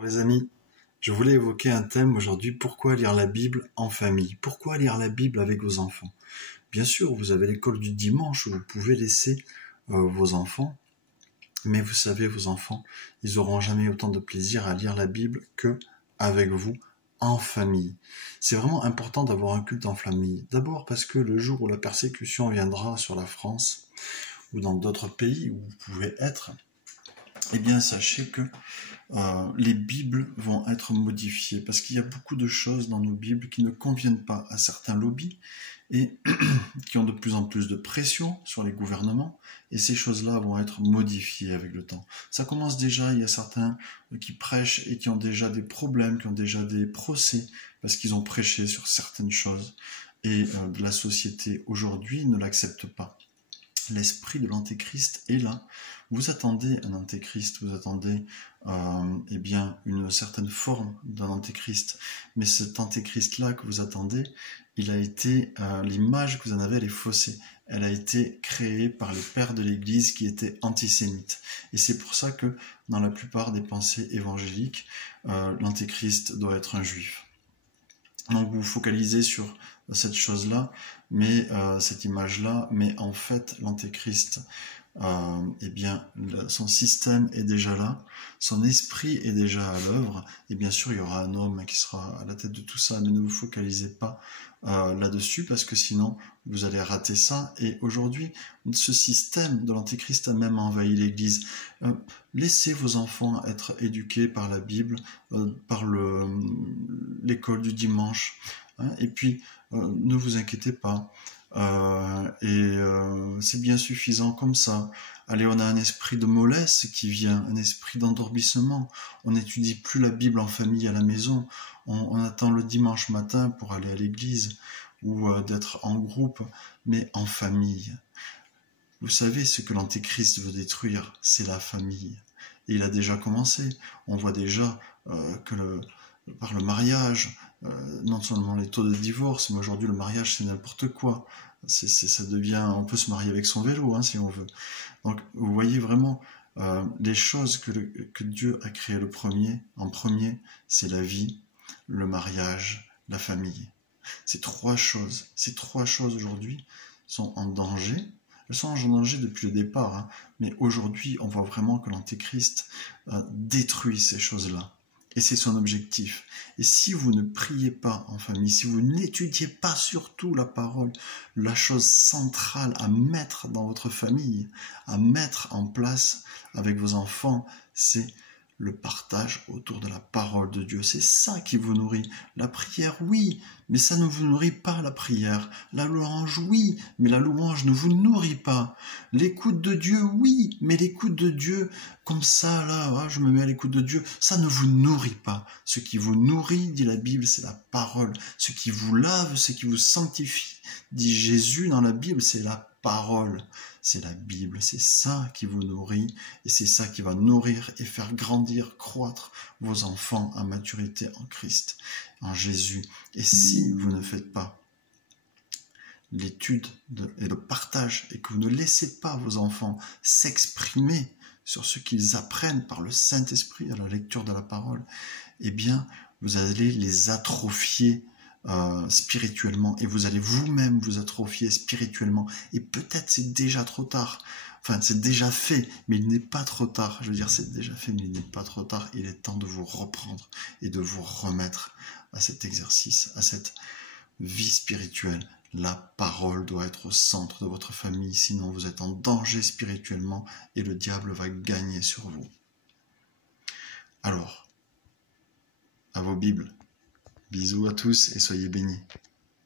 Pour les amis, je voulais évoquer un thème aujourd'hui, pourquoi lire la Bible en famille? Pourquoi lire la Bible avec vos enfants? Bien sûr, vous avez l'école du dimanche où vous pouvez laisser vos enfants, mais vous savez, vos enfants, ils auront jamais autant de plaisir à lire la Bible que avec vous en famille. C'est vraiment important d'avoir un culte en famille. D'abord parce que le jour où la persécution viendra sur la France ou dans d'autres pays où vous pouvez être, eh bien sachez que les Bibles vont être modifiées parce qu'il y a beaucoup de choses dans nos Bibles qui ne conviennent pas à certains lobbies et qui ont de plus en plus de pression sur les gouvernements et ces choses-là vont être modifiées avec le temps. Ça commence déjà, il y a certains qui prêchent et qui ont déjà des problèmes, qui ont déjà des procès parce qu'ils ont prêché sur certaines choses et la société aujourd'hui ne l'accepte pas. L'esprit de l'antéchrist est là. Vous attendez un antéchrist, vous attendez eh bien une certaine forme d'un antéchrist, mais cet antéchrist-là que vous attendez, il a été l'image que vous en avez, elle est faussée. Elle a été créée par les pères de l'Église qui étaient antisémites. Et c'est pour ça que dans la plupart des pensées évangéliques, l'antéchrist doit être un juif. Donc vous vous focalisez sur cette chose-là, mais cette image-là, mais en fait l'antéchrist, eh bien son système est déjà là, son esprit est déjà à l'œuvre, et bien sûr il y aura un homme qui sera à la tête de tout ça, mais ne vous focalisez pas là-dessus parce que sinon vous allez rater ça. Et aujourd'hui, ce système de l'antéchrist a même envahi l'Église. Laissez vos enfants être éduqués par la Bible, par l'école du dimanche, hein, et puis ne vous inquiétez pas. C'est bien suffisant comme ça. Allez, on a un esprit de mollesse qui vient, un esprit d'endormissement. On n'étudie plus la Bible en famille à la maison. On attend le dimanche matin pour aller à l'église ou d'être en groupe, mais en famille. Vous savez, ce que l'antéchrist veut détruire, c'est la famille. Et il a déjà commencé. On voit déjà que par le mariage, non seulement les taux de divorce, mais aujourd'hui le mariage c'est n'importe quoi. Ça devient, on peut se marier avec son vélo hein, si on veut. Donc vous voyez vraiment les choses que Dieu a créées en premier, c'est la vie, le mariage, la famille. Ces trois choses aujourd'hui sont en danger. Elles sont en danger depuis le départ, hein, mais aujourd'hui on voit vraiment que l'antéchrist détruit ces choses-là. Et c'est son objectif. Et si vous ne priez pas en famille, si vous n'étudiez pas surtout la parole, la chose centrale à mettre dans votre famille, à mettre en place avec vos enfants, c'est le partage autour de la parole de Dieu. C'est ça qui vous nourrit. La prière, oui, mais ça ne vous nourrit pas la prière. La louange, oui, mais la louange ne vous nourrit pas. L'écoute de Dieu, oui, mais l'écoute de Dieu, comme ça, là, je me mets à l'écoute de Dieu, ça ne vous nourrit pas. Ce qui vous nourrit, dit la Bible, c'est la parole. Ce qui vous lave, ce qui vous sanctifie, dit Jésus dans la Bible, c'est la parole. C'est la Bible, c'est ça qui vous nourrit et c'est ça qui va nourrir et faire grandir, croître vos enfants à maturité en Christ, en Jésus. Et si vous ne faites pas l'étude et le partage et que vous ne laissez pas vos enfants s'exprimer sur ce qu'ils apprennent par le Saint-Esprit à la lecture de la parole, eh bien, vous allez les atrophier spirituellement et vous allez vous-même vous atrophier spirituellement et peut-être c'est déjà trop tard, enfin c'est déjà fait mais il n'est pas trop tard, je veux dire c'est déjà fait mais il n'est pas trop tard, il est temps de vous reprendre et de vous remettre à cet exercice, à cette vie spirituelle. La parole doit être au centre de votre famille, sinon vous êtes en danger spirituellement et le diable va gagner sur vous. Alors, à vos Bibles. Bisous à tous et soyez bénis.